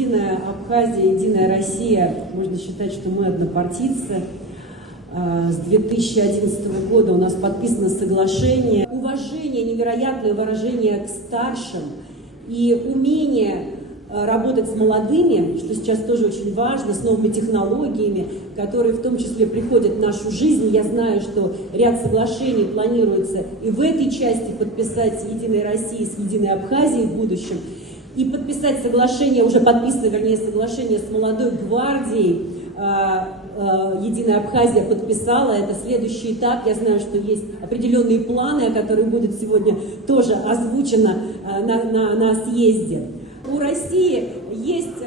Единая Абхазия, Единая Россия, можно считать, что мы однопартийцы. С 2011 года у нас подписано соглашение. Уважение, невероятное выражение к старшим и умение работать с молодыми, что сейчас тоже очень важно, с новыми технологиями, которые в том числе приходят в нашу жизнь. Я знаю, что ряд соглашений планируется и в этой части подписать с Единой Россией, с Единой Абхазией в будущем, и подписать соглашение, уже подписано, вернее, соглашение с молодой гвардией. Единая Абхазия подписала, это следующий этап. Я знаю, что есть определенные планы, о которых будет сегодня тоже озвучено на съезде. У России есть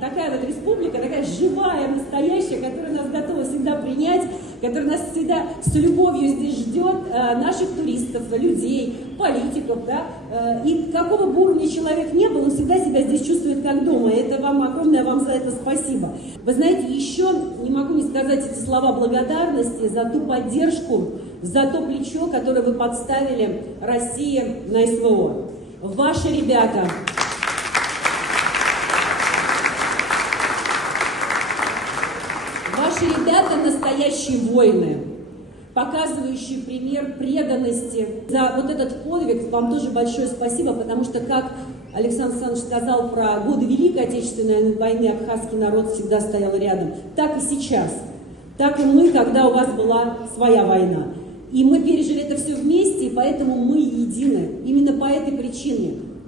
такая вот республика, такая живая, настоящая, которая нас готова всегда принять, которая нас всегда с любовью здесь ждет, наших туристов, людей, политиков, да, и какого бы уровня человек не был, он всегда себя здесь чувствует как дома, и это вам огромное вам за это спасибо. Вы знаете, еще не могу не сказать эти слова благодарности за ту поддержку, за то плечо, которое вы подставили России на СВО. Ваши ребята... Ваши ребята настоящие воины, показывающие пример преданности. За вот этот подвиг вам тоже большое спасибо, потому что, как Александр Александрович сказал про годы Великой Отечественной войны, абхазский народ всегда стоял рядом. Так и сейчас. Так и мы, когда у вас была своя война. И мы пережили это все вместе, и поэтому мы едины. Именно по этой причине.